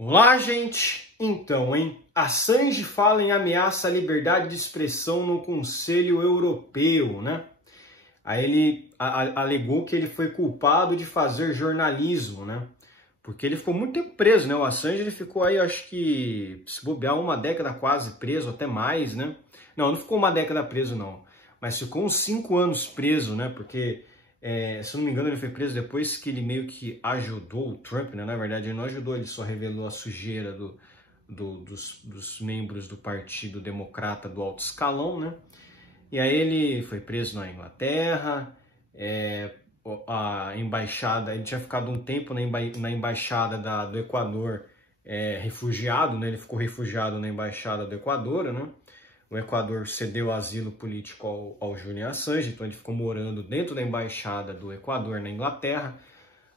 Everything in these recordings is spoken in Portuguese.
Olá, gente! Então, Assange fala em ameaça à liberdade de expressão no Conselho Europeu, né? Aí ele alegou que ele foi culpado de fazer jornalismo, né? Porque ele ficou muito tempo preso, né? O Assange ele ficou aí, acho que, se bobear, uma década quase preso, até mais, né? Não ficou uma década preso, não. Mas ficou uns 5 anos preso, né? Porque, se eu não me engano, ele foi preso depois que ele meio que ajudou o Trump, né? Na verdade, ele não ajudou, ele só revelou a sujeira dos membros do Partido Democrata do alto escalão, né? E aí ele foi preso na Inglaterra, a embaixada, ele tinha ficado um tempo na embaixada do Equador, refugiado, né? Ele ficou refugiado na embaixada do Equador, né? O Equador cedeu asilo político ao Julian Assange, então ele ficou morando dentro da embaixada do Equador na Inglaterra.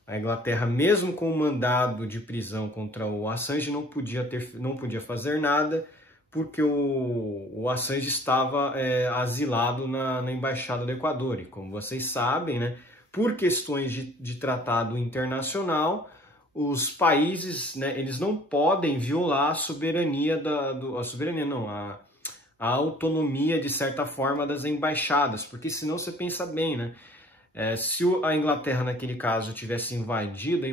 A Inglaterra, mesmo com o mandado de prisão contra o Assange, não podia fazer nada, porque o Assange estava asilado na embaixada do Equador. E como vocês sabem, né, por questões de tratado internacional, os países, né, eles não podem violar a soberania a autonomia, de certa forma, das embaixadas, porque senão você pensa bem, né? Se a Inglaterra, naquele caso, tivesse invadido a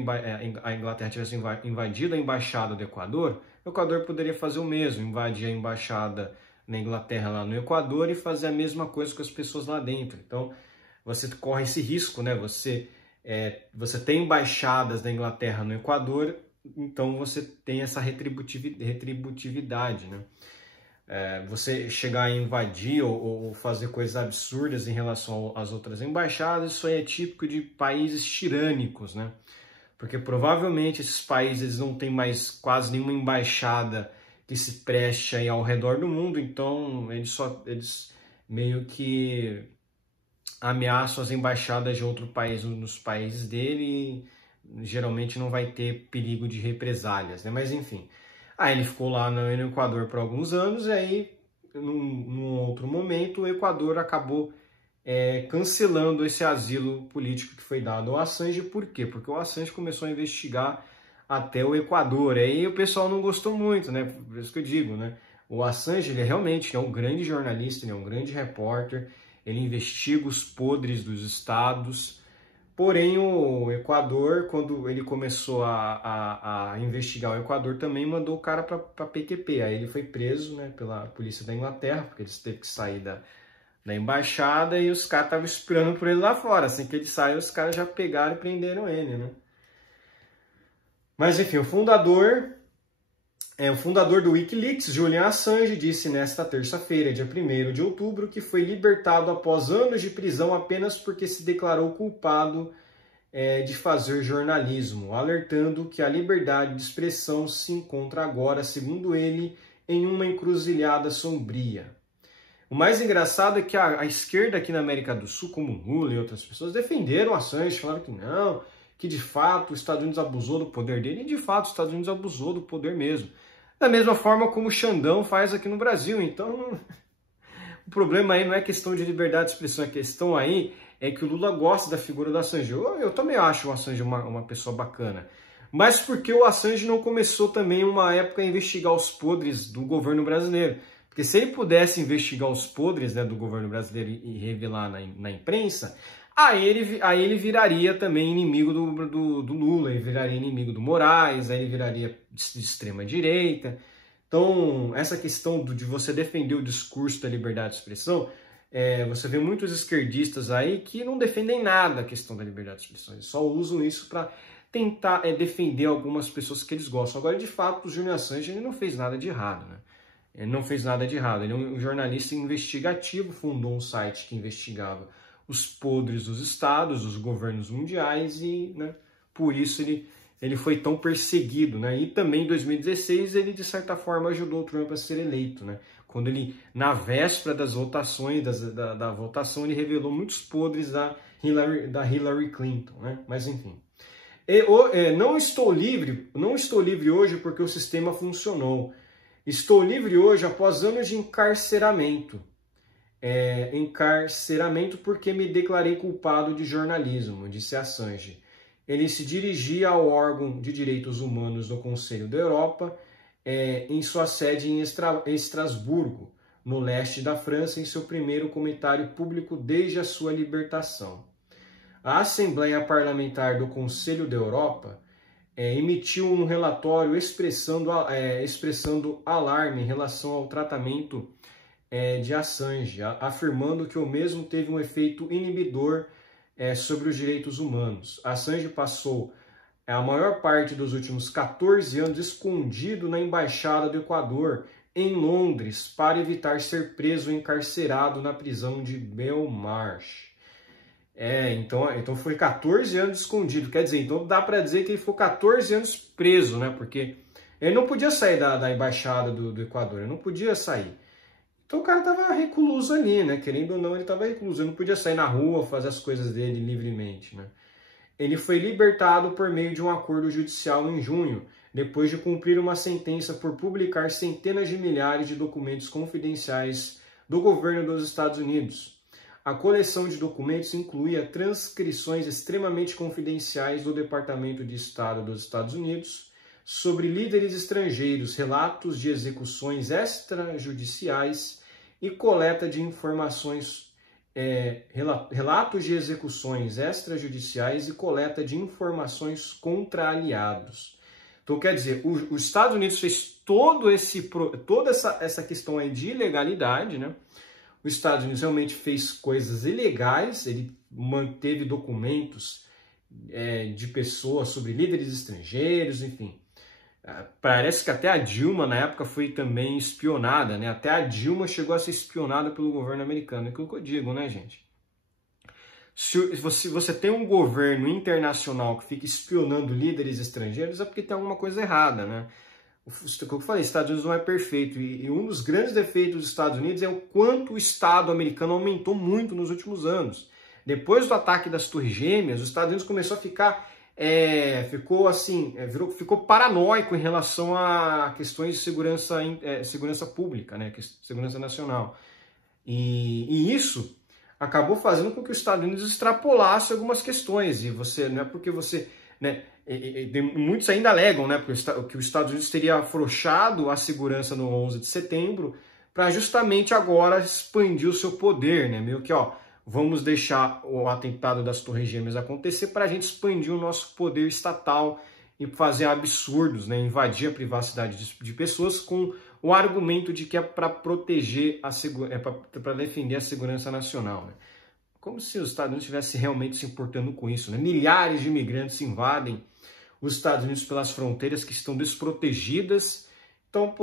embaixada do Equador, o Equador poderia fazer o mesmo, invadir a embaixada na Inglaterra, lá no Equador, e fazer a mesma coisa com as pessoas lá dentro. Então, você corre esse risco, né? Você tem embaixadas da Inglaterra no Equador, então você tem essa retributividade, né? Você chegar a invadir ou fazer coisas absurdas em relação às outras embaixadas, isso aí é típico de países tirânicos, né? Porque provavelmente esses países não têm mais quase nenhuma embaixada que se preste aí ao redor do mundo, então eles meio que ameaçam as embaixadas de outro país nos países dele, e geralmente não vai ter perigo de represálias, né? Mas enfim. Aí ele ficou lá no Equador por alguns anos, e aí, num outro momento, o Equador acabou cancelando esse asilo político que foi dado ao Assange. Por quê? Porque o Assange começou a investigar até o Equador. Aí o pessoal não gostou muito, né? Por isso que eu digo, né? O Assange, ele realmente é um grande jornalista, ele é um grande repórter, ele investiga os podres dos estados. Porém, o Equador, quando ele começou a investigar o Equador, também mandou o cara para PQP. Aí ele foi preso, né, pela polícia da Inglaterra, porque ele teve que sair da embaixada, e os caras estavam esperando por ele lá fora. Assim que ele saiu, os caras já pegaram e prenderam ele, né? Mas enfim, o fundador do Wikileaks, Julian Assange, disse nesta terça-feira, dia 1º de outubro, que foi libertado após anos de prisão apenas porque se declarou culpado de fazer jornalismo, alertando que a liberdade de expressão se encontra agora, segundo ele, em uma encruzilhada sombria. O mais engraçado é que a esquerda aqui na América do Sul, como Lula e outras pessoas, defenderam o Assange, falaram que não, que de fato os Estados Unidos abusou do poder dele, e de fato os Estados Unidos abusou do poder mesmo. Da mesma forma como o Xandão faz aqui no Brasil. Então, o problema aí não é questão de liberdade de expressão, a questão aí é que o Lula gosta da figura do Assange. Eu também acho o Assange uma pessoa bacana. Mas porque o Assange não começou também uma época a investigar os podres do governo brasileiro? Porque se ele pudesse investigar os podres, né, do governo brasileiro e revelar na imprensa, aí ele viraria também inimigo do Lula, ele viraria inimigo do Moraes, aí ele viraria de extrema direita. Então, essa questão de você defender o discurso da liberdade de expressão, você vê muitos esquerdistas aí que não defendem nada a questão da liberdade de expressão, eles só usam isso para tentar defender algumas pessoas que eles gostam. Agora, de fato, o Julian Assange ele não fez nada de errado, né? Ele não fez nada de errado, ele é um jornalista investigativo, fundou um site que investigava os podres dos estados, dos governos mundiais, e, né, por isso ele foi tão perseguido, né? E também em 2016 ele, de certa forma, ajudou o Trump a ser eleito, né? Quando ele, na véspera das votações, da votação, ele revelou muitos podres da Hillary Clinton, né? Mas enfim. Não estou livre hoje porque o sistema funcionou. Estou livre hoje após anos de encarceramento. Encarceramento porque me declarei culpado de jornalismo, disse Assange. ele se dirigia ao órgão de direitos humanos do Conselho da Europa, em sua sede em Estrasburgo, no leste da França, em seu primeiro comentário público desde a sua libertação. A Assembleia Parlamentar do Conselho da Europa emitiu um relatório expressando alarme em relação ao tratamento de Assange, afirmando que o mesmo teve um efeito inibidor sobre os direitos humanos. Assange passou a maior parte dos últimos 14 anos escondido na Embaixada do Equador, em Londres, para evitar ser preso ou encarcerado na prisão de Belmarsh. Então foi 14 anos escondido, quer dizer, então dá para dizer que ele ficou 14 anos preso, né? Porque ele não podia sair da Embaixada do Equador, ele não podia sair. Então o cara estava recluso ali, né? Querendo ou não, ele estava recluso, ele não podia sair na rua, fazer as coisas dele livremente, né? Ele foi libertado por meio de um acordo judicial em junho, depois de cumprir uma sentença por publicar centenas de milhares de documentos confidenciais do governo dos Estados Unidos. A coleção de documentos incluía transcrições extremamente confidenciais do Departamento de Estado dos Estados Unidos sobre líderes estrangeiros, relatos de execuções extrajudiciais e coleta de informações, relatos de execuções extrajudiciais e coleta de informações contra aliados. Então, quer dizer, os Estados Unidos fez toda essa questão aí de ilegalidade, né? Os Estados Unidos realmente fez coisas ilegais, ele manteve documentos de pessoas sobre líderes estrangeiros, enfim. Parece que até a Dilma, na época, foi também espionada, né? Até a Dilma chegou a ser espionada pelo governo americano. É aquilo que eu digo, né, gente? Se você tem um governo internacional que fica espionando líderes estrangeiros, é porque tem alguma coisa errada, né? Como eu falei, os Estados Unidos não é perfeito. E um dos grandes defeitos dos Estados Unidos é o quanto o Estado americano aumentou muito nos últimos anos. Depois do ataque das Torres Gêmeas, os Estados Unidos começou a ficar... ficou paranoico em relação a questões de segurança pública, né? Segurança nacional. E isso acabou fazendo com que os Estados Unidos extrapolasse algumas questões. E você, não é porque você... né, muitos ainda alegam, né, que os Estados Unidos teria afrouxado a segurança no 11 de setembro para justamente agora expandir o seu poder, né? Meio que, vamos deixar o atentado das Torres Gêmeas acontecer para a gente expandir o nosso poder estatal e fazer absurdos, né? Invadir a privacidade de pessoas com o argumento de que é para proteger, para defender a segurança nacional, né? Como se os Estados Unidos estivessem realmente se importando com isso, né? Milhares de imigrantes invadem os Estados Unidos pelas fronteiras que estão desprotegidas. Então,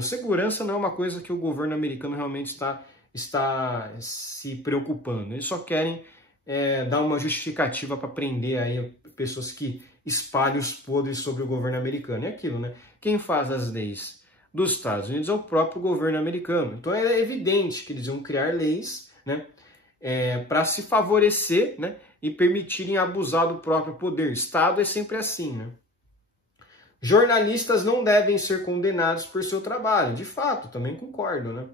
segurança não é uma coisa que o governo americano realmente está se preocupando. Eles só querem dar uma justificativa para prender aí pessoas que espalham os podres sobre o governo americano. É aquilo, né? Quem faz as leis dos Estados Unidos é o próprio governo americano. Então é evidente que eles vão criar leis, né, para se favorecer, né, e permitirem abusar do próprio poder. Estado é sempre assim, né? Jornalistas não devem ser condenados por seu trabalho. De fato, também concordo, né?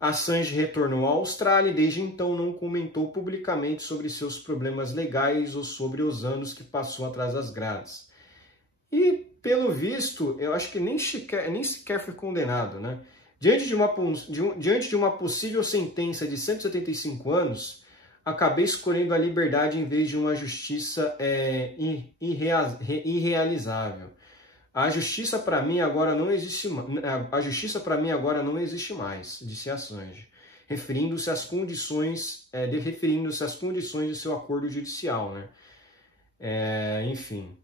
Assange retornou à Austrália e desde então não comentou publicamente sobre seus problemas legais ou sobre os anos que passou atrás das grades. E, pelo visto, eu acho que nem sequer foi condenado, né? Diante de uma possível sentença de 175 anos, acabei escolhendo a liberdade em vez de uma justiça irrealizável. A justiça para mim agora não existe mais, disse Assange, referindo-se às condições de seu acordo judicial, né? Enfim,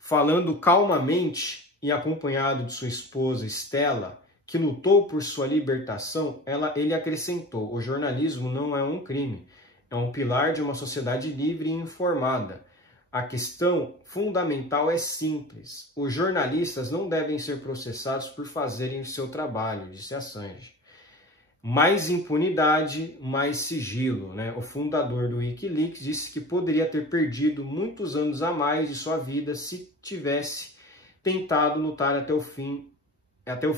falando calmamente e acompanhado de sua esposa Stella, que lutou por sua libertação, ele acrescentou: o jornalismo não é um crime, é um pilar de uma sociedade livre e informada. A questão fundamental é simples. Os jornalistas não devem ser processados por fazerem o seu trabalho, disse Assange. Mais impunidade, mais sigilo, né? O fundador do Wikileaks disse que poderia ter perdido muitos anos a mais de sua vida se tivesse tentado lutar até o fim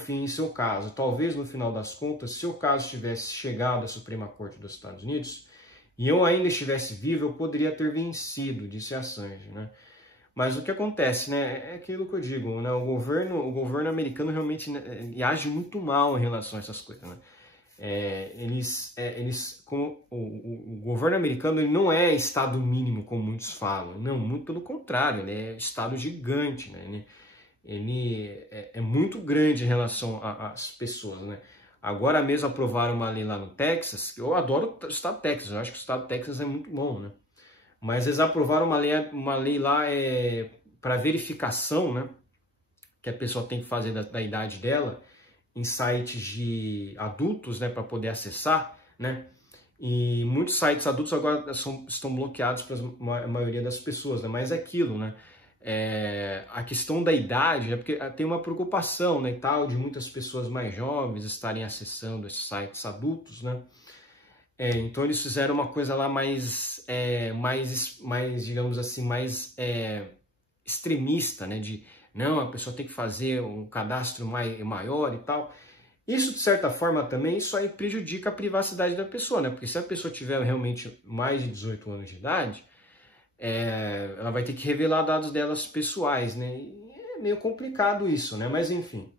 em seu caso. Talvez, no final das contas, se o caso tivesse chegado à Suprema Corte dos Estados Unidos e eu ainda estivesse vivo, eu poderia ter vencido, disse Assange, né? Mas o que acontece, né, é aquilo que eu digo, né, o governo americano realmente, né, age muito mal em relação a essas coisas, né? Como o governo americano, ele não é Estado mínimo, como muitos falam, não, muito pelo contrário, ele é Estado gigante, né? Ele é muito grande em relação às pessoas, né? Agora mesmo aprovaram uma lei lá no Texas, eu adoro o estado do Texas, eu acho que o estado do Texas é muito bom, né? Mas eles aprovaram uma lei lá para verificação, né? Que a pessoa tem que fazer da idade dela em sites de adultos, né? Para poder acessar, né? E muitos sites adultos agora estão bloqueados para a maioria das pessoas, né? Mas é aquilo, né? A questão da idade, né? Porque tem uma preocupação, né, e tal, de muitas pessoas mais jovens estarem acessando esses sites adultos, né? Então eles fizeram uma coisa lá mais digamos assim, mais extremista, né? De não, a pessoa tem que fazer um cadastro maior e tal. Isso, de certa forma, também, isso aí prejudica a privacidade da pessoa, né? Porque se a pessoa tiver realmente mais de 18 anos de idade, ela vai ter que revelar dados delas pessoais, né? E é meio complicado isso, né? Mas enfim.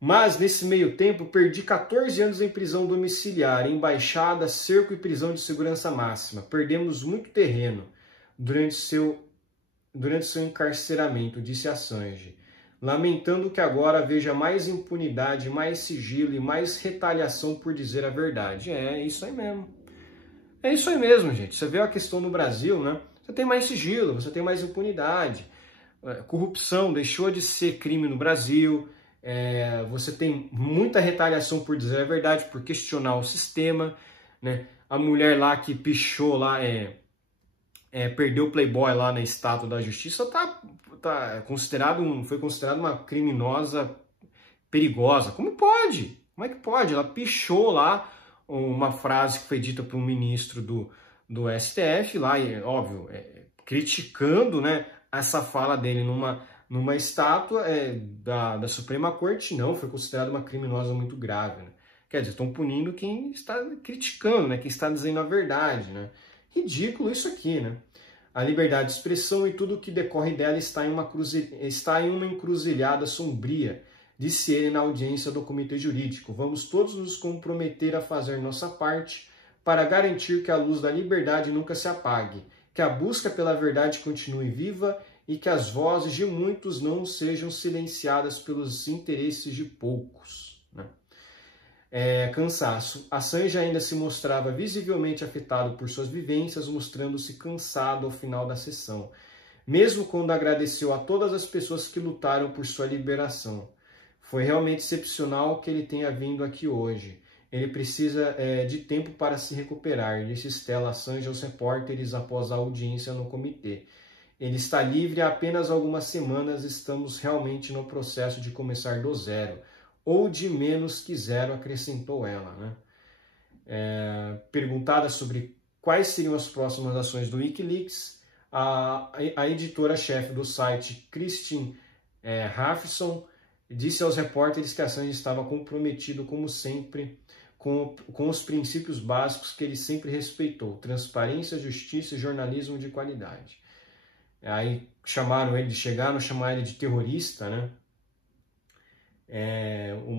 Mas, nesse meio tempo, perdi 14 anos em prisão domiciliar, embaixada, cerco e prisão de segurança máxima. Perdemos muito terreno durante seu encarceramento, disse Assange, lamentando que agora veja mais impunidade, mais sigilo e mais retaliação por dizer a verdade. É isso aí mesmo. É isso aí mesmo, gente. Você vê a questão no Brasil, né? Você tem mais sigilo, você tem mais impunidade. Corrupção deixou de ser crime no Brasil. Você tem muita retaliação por dizer a verdade, por questionar o sistema, né? A mulher lá que pichou lá, perdeu o Playboy lá na estátua da justiça, foi considerado uma criminosa perigosa. Como pode? Como é que pode? Ela pichou lá uma frase que foi dita por um ministro do STF lá, e óbvio, criticando, né, essa fala dele numa estátua da Suprema Corte. Não, foi considerada uma criminosa muito grave, né? Quer dizer, estão punindo quem está criticando, né, quem está dizendo a verdade, né? Ridículo isso aqui, né? A liberdade de expressão e tudo o que decorre dela está em uma encruzilhada sombria, disse ele na audiência do Comitê Jurídico. Vamos todos nos comprometer a fazer nossa parte para garantir que a luz da liberdade nunca se apague, que a busca pela verdade continue viva e que as vozes de muitos não sejam silenciadas pelos interesses de poucos, né? Cansaço. Assange ainda se mostrava visivelmente afetado por suas vivências, mostrando-se cansado ao final da sessão, mesmo quando agradeceu a todas as pessoas que lutaram por sua liberação. Foi realmente excepcional que ele tenha vindo aqui hoje. Ele precisa de tempo para se recuperar, disse Stella Assange aos repórteres após a audiência no comitê. Ele está livre há apenas algumas semanas, estamos realmente no processo de começar do zero, ou de menos que zero, acrescentou ela, né? Perguntada sobre quais seriam as próximas ações do Wikileaks, a editora-chefe do site, Christine Raffson, disse aos repórteres que Assange estava comprometido, como sempre, com os princípios básicos que ele sempre respeitou: transparência, justiça e jornalismo de qualidade. Aí chegaram a chamar ele de terrorista, né?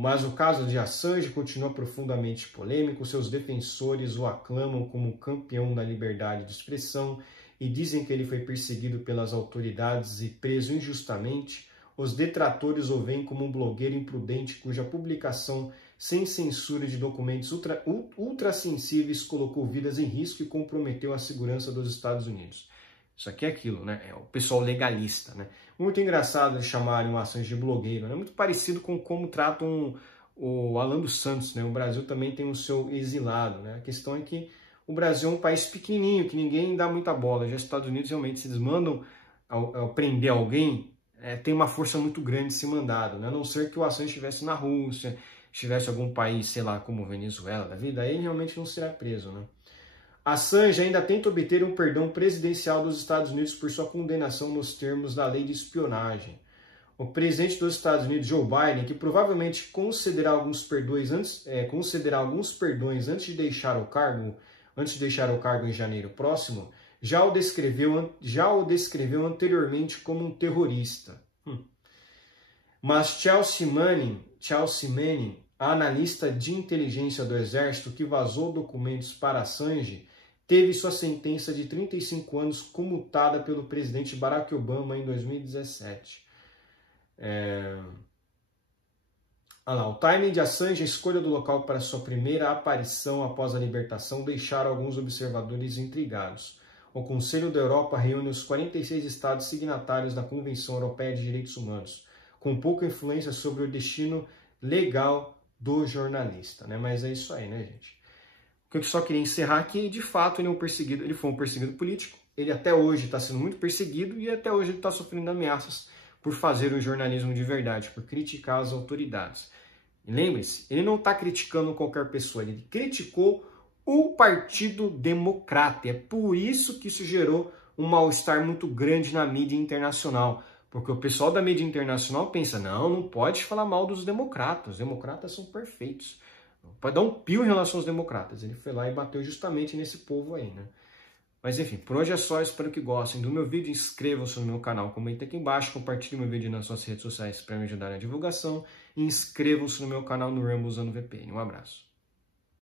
Mas o caso de Assange continua profundamente polêmico. Seus defensores o aclamam como campeão da liberdade de expressão e dizem que ele foi perseguido pelas autoridades e preso injustamente. Os detratores o veem como um blogueiro imprudente cuja publicação sem censura de documentos ultrassensíveis colocou vidas em risco e comprometeu a segurança dos Estados Unidos. Isso aqui é aquilo, né? É o pessoal legalista, né? Muito engraçado eles chamarem o Assange de blogueiro, né? Muito parecido com como tratam o Alan dos Santos, né? O Brasil também tem o seu exilado, né? A questão é que o Brasil é um país pequenininho, que ninguém dá muita bola. Já os Estados Unidos, realmente, se eles mandam ao prender alguém, tem uma força muito grande esse mandado, né? A não ser que o Assange estivesse na Rússia, estivesse em algum país, sei lá, como Venezuela da vida, aí ele realmente não será preso, né? Assange ainda tenta obter um perdão presidencial dos Estados Unidos por sua condenação nos termos da lei de espionagem. O presidente dos Estados Unidos, Joe Biden, que provavelmente concederá alguns perdões antes de deixar o cargo, antes de deixar o cargo em janeiro próximo, já o descreveu anteriormente como um terrorista. Mas Chelsea Manning, a analista de inteligência do Exército que vazou documentos para Assange, teve sua sentença de 35 anos comutada pelo presidente Barack Obama em 2017. O timing de Assange e a escolha do local para sua primeira aparição após a libertação deixaram alguns observadores intrigados. O Conselho da Europa reúne os 46 estados signatários da Convenção Europeia de Direitos Humanos, com pouca influência sobre o destino legal do jornalista, né? Mas é isso aí, né, gente? O que eu só queria encerrar aqui, de fato, ele foi um perseguido político, ele até hoje está sendo muito perseguido e até hoje ele está sofrendo ameaças por fazer o jornalismo de verdade, por criticar as autoridades. E lembre-se, ele não está criticando qualquer pessoa, ele criticou o Partido Democrata. E é por isso que isso gerou um mal-estar muito grande na mídia internacional. Porque o pessoal da mídia internacional pensa, não pode falar mal dos democratas, os democratas são perfeitos. Pode dar um pio em relação aos democratas. Ele foi lá e bateu justamente nesse povo aí, né? Mas enfim, por hoje é só, espero que gostem do meu vídeo, inscrevam-se no meu canal, comentem aqui embaixo, compartilhem meu vídeo nas suas redes sociais para me ajudar na divulgação e inscrevam-se no meu canal no Rumble usando VPN. Um abraço.